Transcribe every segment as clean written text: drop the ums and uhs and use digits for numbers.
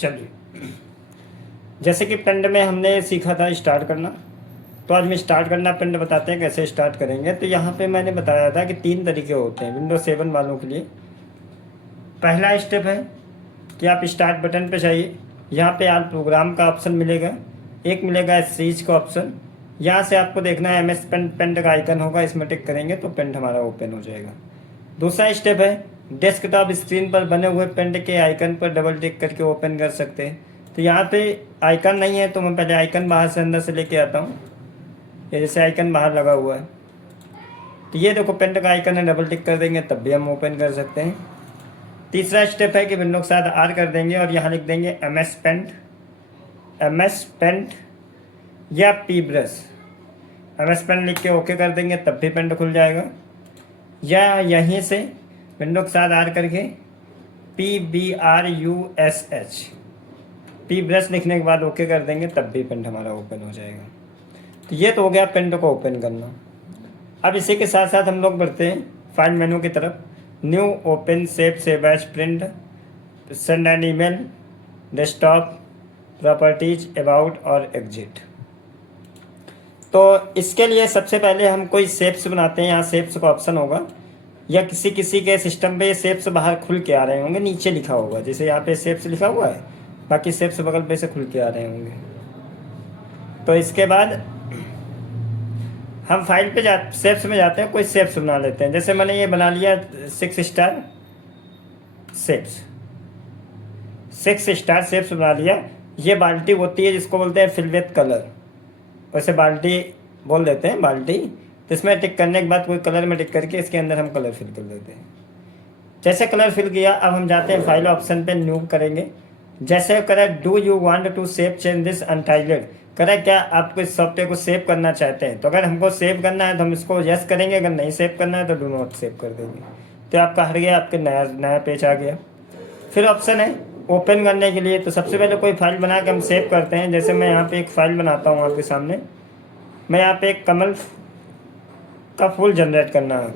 चलिए, जैसे कि पेंट में हमने सीखा था स्टार्ट करना, तो आज मैं स्टार्ट करना पेंट बताते हैं कैसे स्टार्ट करेंगे। तो यहाँ पे मैंने बताया था कि 3 तरीके होते हैं विंडोज 7 वालों के लिए। पहला स्टेप है कि आप स्टार्ट बटन पे जाइए, यहाँ पे आप प्रोग्राम का ऑप्शन मिलेगा, एक मिलेगा सीज का ऑप्शन। यहाँ से आपको देखना है एमएस पेंट, पेंट का आइकन होगा, इसमें टिक करेंगे तो पेंट हमारा ओपन हो जाएगा। दूसरा स्टेप है डेस्कटॉप स्क्रीन पर बने हुए पेंट के आइकन पर डबल टिक करके ओपन कर सकते हैं। तो यहाँ पे आइकन नहीं है तो मैं पहले आइकन बाहर से अंदर से लेके आता हूँ। ये जैसे आइकन बाहर लगा हुआ है, तो ये देखो पेंट का आइकन है, डबल टिक कर देंगे तब भी हम ओपन कर सकते हैं। तीसरा स्टेप है कि विंडो के साथ आर कर देंगे और यहाँ लिख देंगे एमएस पेंट या पी ब्रश। एमएस पेंट लिख के ओके कर देंगे तब भी पेंट खुल जाएगा, या यहीं से विंडो के साथ आर करके PBRUSH पी ब्रश लिखने के बाद ओके कर देंगे तब भी पेंट हमारा ओपन हो जाएगा। तो ये तो हो गया पेंट को ओपन करना। अब इसी के साथ साथ हम लोग बढ़ते हैं फाइल मेनू की तरफ। New, open, save as, print, send an email, desktop, properties, about और एग्जिट। तो इसके लिए सबसे पहले हम कोई शेप्स बनाते हैं। यहाँ शेप्स का ऑप्शन होगा, या किसी किसी के सिस्टम पे शेप्स बाहर खुल के आ रहे होंगे, नीचे लिखा होगा, जैसे यहाँ पे शेप्स लिखा हुआ है, बाकी शेप्स बगल पे से खुल के आ रहे होंगे। तो इसके बाद हम फाइल पे शेप्स में जाते हैं, कोई शेप्स बना लेते हैं। जैसे मैंने ये बना लिया 6 स्टार शेप्स बना लिया। ये बाल्टी होती है जिसको बोलते हैं फिल विथ कलर, वैसे बाल्टी बोल देते हैं बाल्टी। तो इसमें टिक करने के बाद कोई कलर में टिक करके इसके अंदर हम कलर फिल कर देते हैं। जैसे कलर फिल किया, अब हम जाते हैं फाइल ऑप्शन पे, न्यू करेंगे। जैसे करें do you want to save change this untitled, करें क्या आप इस सॉफ्टवेयर को सेव करना चाहते हैं। तो अगर हमको सेव करना है तो हम इसको यस करेंगे, अगर नहीं सेव करना है तो डू नॉट सेव कर देंगे। तो आपका हट गया, आपके नया पेज आ गया। फिर ऑप्शन है ओपन करने के लिए। तो सबसे पहले कोई फाइल बना के हम सेव करते हैं। जैसे मैं यहाँ पे एक फाइल बनाता हूँ आपके सामने। मैं यहाँ पे एक कमल का फूल जनरेट कर रहा हूँ।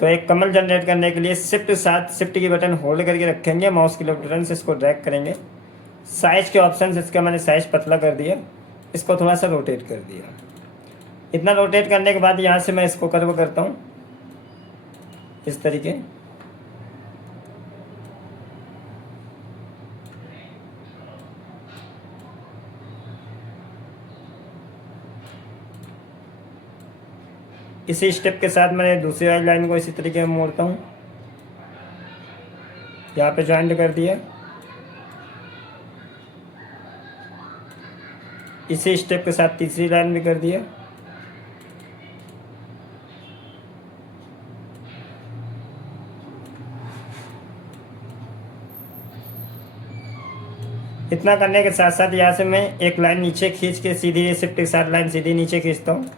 तो एक कमल जनरेट करने के लिए शिफ्ट की बटन होल्ड करके रखेंगे, माउस की लेफ्ट बटन से इसको ड्रैग करेंगे। साइज के ऑप्शन से इसका मैंने साइज पतला कर दिया, इसको थोड़ा सा रोटेट कर दिया। इतना रोटेट करने के बाद यहाँ से मैं इसको कर्व करता हूँ इस तरीके। इसी स्टेप के साथ मैंने दूसरी वाली लाइन को इसी तरीके में मोड़ता हूँ, यहाँ पे ज्वाइंट कर दिया। इसी स्टेप के साथ तीसरी लाइन भी कर दिया। इतना करने के साथ साथ यहाँ से मैं एक लाइन नीचे खींच के सीधी शिफ्ट के साथ लाइन सीधी नीचे खींचता हूँ।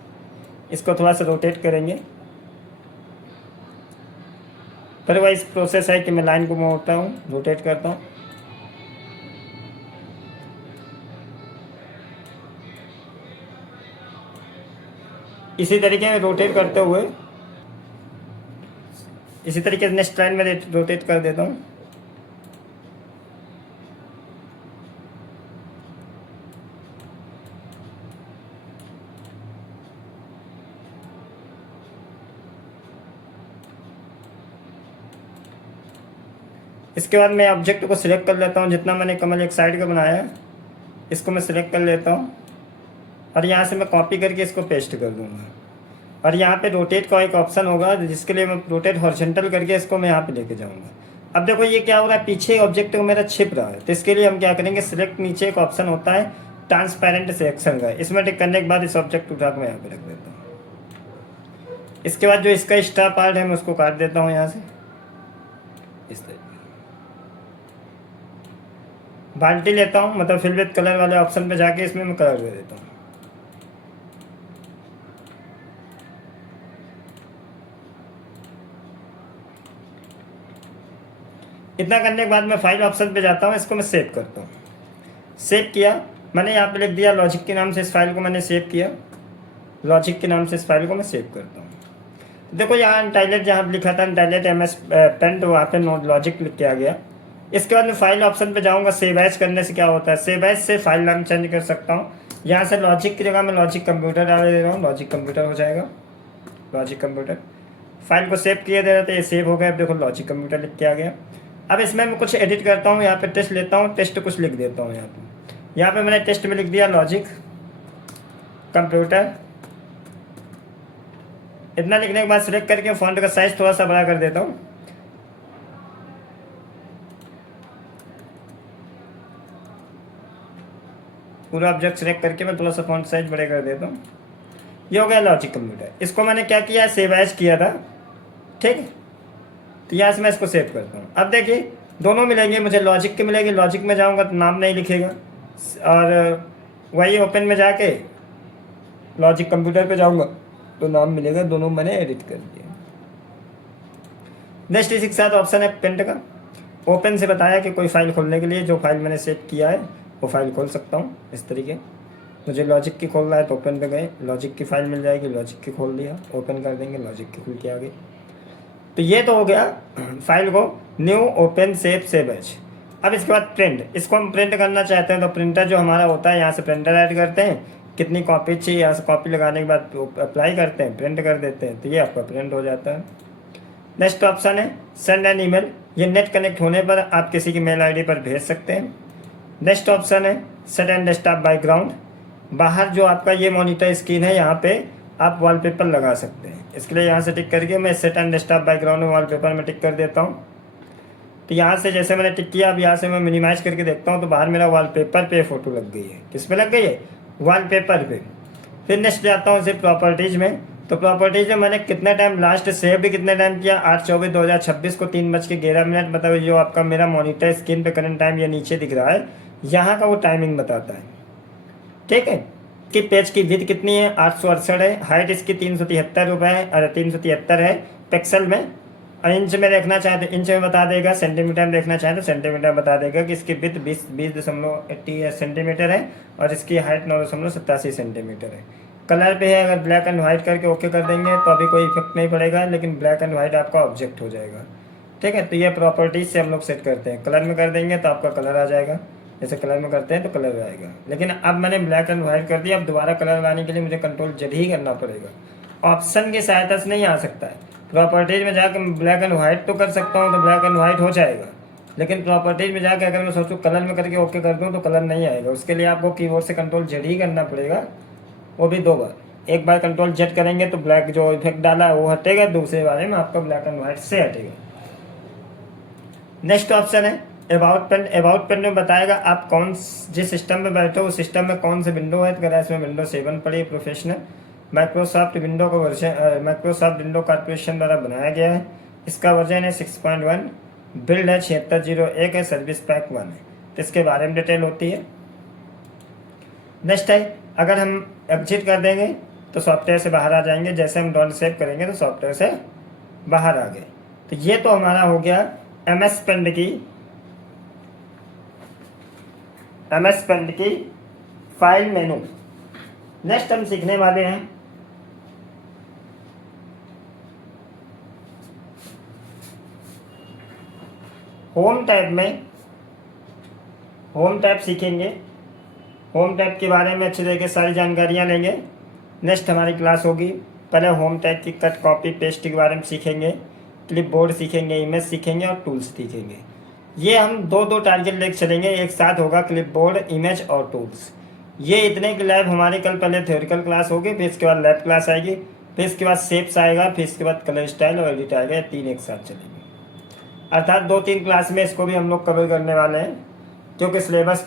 इसको थोड़ा सा रोटेट करेंगे। फिर वही प्रोसेस है कि मैं लाइन को मोड़ता हूँ, रोटेट करता हूँ। इसी तरीके में रोटेट करते हुए इसी तरीके से नेक्स्ट लाइन में रोटेट कर देता हूँ। इसके बाद मैं ऑब्जेक्ट को सिलेक्ट कर लेता हूँ। जितना मैंने कमल एक साइड का बनाया है इसको मैं सिलेक्ट कर लेता हूँ और यहाँ से मैं कॉपी करके इसको पेस्ट कर दूँगा। और यहाँ पे रोटेट का एक ऑप्शन होगा जिसके लिए मैं रोटेट हॉरिजॉन्टल करके इसको मैं यहाँ पे लेके जाऊँगा। अब देखो ये क्या हो रहा है, पीछे ऑब्जेक्ट को मेरा छिप रहा है। तो इसके लिए हम क्या करेंगे, सिलेक्ट नीचे एक ऑप्शन होता है ट्रांसपेरेंट सिलेक्शन का, इसमें टिक करने के बाद इस ऑब्जेक्ट उठा के मैं यहाँ पे रख देता हूँ। इसके बाद जो इसका एक्स्ट्रा पार्ट है मैं उसको काट देता हूँ यहाँ से इस तरीके। बाल्टी लेता हूँ, मतलब फिल विथ कलर वाले ऑप्शन पे जाके इसमें मैं कलर दे देता हूँ। इतना करने के बाद मैं फाइल ऑप्शन पे जाता हूँ, इसको मैं सेव करता हूँ। सेव किया मैंने, यहाँ पे लिख दिया लॉजिक के नाम से इस फाइल को मैंने सेव किया। लॉजिक के नाम से इस फाइल को मैं सेव करता हूँ। तो देखो यहाँ अनटाइटल्ड जहाँ लिखा था अनटाइटल्ड MS पेंट, वहाँ पे नोट लॉजिक लिख के आ गया। इसके बाद मैं फाइल ऑप्शन पे जाऊंगा। सेव एज करने से क्या होता है, सेव एज से फाइल नाम चेंज कर सकता हूँ। यहाँ से लॉजिक की जगह मैं लॉजिक कंप्यूटर डाल दे रहा हूँ, लॉजिक कंप्यूटर हो जाएगा, लॉजिक कंप्यूटर। फाइल को सेव किए दे रहे थे, ये सेव हो गया। अब देखो लॉजिक कंप्यूटर लिख के आ गया। अब इसमें मैं कुछ एडिट करता हूँ, यहाँ पे टेस्ट लेता हूँ, टेस्ट कुछ लिख देता हूँ। यहाँ पे मैंने टेस्ट में लिख दिया लॉजिक कंप्यूटर। इतना लिखने के बाद सिलेक्ट करके फॉन्ट का साइज थोड़ा सा बड़ा कर देता हूँ। पूरा ऑब्जेक्ट सिलेक्ट करके मैं थोड़ा सा फॉन्ट साइज बड़े कर देता हूँ। ये हो गया लॉजिक कंप्यूटर। इसको मैंने क्या किया, सेव एज किया था, ठीक। तो यहाँ से मैं इसको सेव करता हूँ। अब देखिए दोनों मिलेंगे, मुझे लॉजिक के मिलेंगे। लॉजिक में जाऊँगा तो नाम नहीं लिखेगा, और वही ओपन में जाके लॉजिक कंप्यूटर पे जाऊँगा तो नाम मिलेगा। दोनों मैंने एडिट कर दिया। नेक्स्ट इसी के साथ ऑप्शन है प्रिंट का। ओपन से बताया कि कोई फाइल खोलने के लिए जो फाइल मैंने सेव किया है वो फाइल खोल सकता हूँ इस तरीके। मुझे लॉजिक की खोलना है तो ओपन पे गए, लॉजिक की फाइल मिल जाएगी, लॉजिक की खोल दिया, ओपन कर देंगे, लॉजिक की खुल के आ गई। तो ये तो हो गया फाइल को new open save save as. अब इसके बाद प्रिंट, इसको हम प्रिंट करना चाहते हैं तो प्रिंटर जो हमारा होता है यहाँ से प्रिंटर ऐड करते हैं, कितनी कॉपी चाहिए यहाँ से कॉपी लगाने के बाद अप्लाई करते हैं, प्रिंट कर देते हैं, तो ये आपका प्रिंट हो जाता है। नेक्स्ट ऑप्शन है सेंड एन ईमेल। ये नेट कनेक्ट होने पर आप किसी की मेल आईडी पर भेज सकते हैं। नेक्स्ट ऑप्शन है सेट एंड डेस्कटॉप बैकग्राउंड। बाहर जो आपका ये मॉनिटर स्क्रीन है यहाँ पे आप वॉलपेपर लगा सकते हैं। इसके लिए यहाँ से टिक करके मैं सेट एंड डेस्कटॉप बैकग्राउंड में वॉलपेपर में टिक कर देता हूँ। तो यहाँ से जैसे मैंने टिक किया, अब यहाँ से मैं मिनिमाइज करके देखता हूँ तो बाहर मेरा वॉलपेपर पे फ़ोटो लग गई है। किस पे लग गई है, वॉलपेपर पे। फिर नेक्स्ट जाता हूँ सिर्फ प्रॉपर्टीज़ में। तो प्रॉपर्टीज़ में मैंने कितना टाइम लास्ट सेव भी कितने टाइम किया, 8/24/2026 को 3:11। मतलब जो आपका मेरा मॉनिटर स्क्रीन पे करंट टाइम ये नीचे दिख रहा है, यहाँ का वो टाइमिंग बताता है, ठीक है। कि पेज की विड्थ कितनी है, 868 है। हाइट इसकी 373 रुपये है, अरे 373 है पिक्सल में। इंच में देखना चाहे तो इंच में बता देगा, सेंटीमीटर में देखना चाहे तो सेंटीमीटर में बता देगा कि इसकी विड्थ 20.80 सेंटीमीटर है और इसकी हाइट 9.87 सेंटीमीटर है। कलर पे है, अगर ब्लैक एंड वाइट करके ओके कर देंगे तो अभी कोई इफेक्ट नहीं पड़ेगा, लेकिन ब्लैक एंड वाइट आपका ऑब्जेक्ट हो जाएगा, ठीक है। तो ये प्रॉपर्टीज से हम लोग सेट करते हैं। कलर में कर देंगे तो आपका कलर आ जाएगा, जैसे कलर में करते हैं तो कलर आएगा। लेकिन अब मैंने ब्लैक एंड वाइट कर दिया, अब दोबारा कलर लाने के लिए मुझे कंट्रोल Z ही करना पड़ेगा। ऑप्शन की सहायता से नहीं आ सकता है। प्रॉपर्टीज में जाकर मैं ब्लैक एंड वाइट तो कर सकता हूँ तो ब्लैक एंड वाइट हो जाएगा, लेकिन प्रॉपर्टीज में जाकर अगर मैं सोचूँ कलर में करके ओके कर दूँ तो कलर नहीं आएगा। उसके लिए आपको कीबोर्ड से कंट्रोल Z ही करना पड़ेगा, वो भी 2 बार। एक बार कंट्रोल Z करेंगे तो ब्लैक जो इफेक्ट डाला है वो हटेगा, दूसरे बारे में आपका ब्लैक एंड वाइट से हटेगा। नेक्स्ट ऑप्शन है अबाउट पेन। अबाउट पेन में बताएगा आप कौन जिस सिस्टम में बैठे हो उस सिस्टम में कौन से विंडो है। तो इसमें विंडो 7 पड़ी है प्रोफेशनल। माइक्रोसॉफ्ट विंडो का वर्जन माइक्रोसॉफ्ट विंडो कॉर्पोरेशन द्वारा बनाया गया है। इसका वर्जन है 6.1, बिल्ड है 7601 है, सर्विस पैक 1 है। तो इसके बारे में डिटेल होती है। नेक्स्ट है अगर हम एग्जिट कर देंगे तो सॉफ्टवेयर से बाहर आ जाएंगे, जैसे हम डॉट सेव करेंगे तो सॉफ्टवेयर से बाहर आ गए। तो ये तो हमारा हो गया MS पेंट की फाइल मेनू। नेक्स्ट हम सीखने वाले हैं होम टैब में। होम टैब सीखेंगे, होम टैब के बारे में अच्छी तरीके से सारी जानकारियाँ लेंगे। नेक्स्ट हमारी क्लास होगी, पहले होम टैब की कट कॉपी पेस्ट के बारे में सीखेंगे, क्लिपबोर्ड सीखेंगे, इमेज सीखेंगे और टूल्स सीखेंगे। ये हम 2-2 टारगेट लेके चलेंगे, एक साथ होगा क्लिपबोर्ड, इमेज और टूल्स। ये इतने की लैब हमारी कल पहले थ्योरिकल क्लास होगी, फिर इसके बाद लैब क्लास आएगी, फिर इसके बाद शेप्स आएगा, फिर इसके बाद कलर स्टाइल और एडिट आएगा। 3 एक साथ चलेंगे, अर्थात 2-3 क्लास में इसको भी हम लोग कवर करने वाले हैं, क्योंकि सिलेबस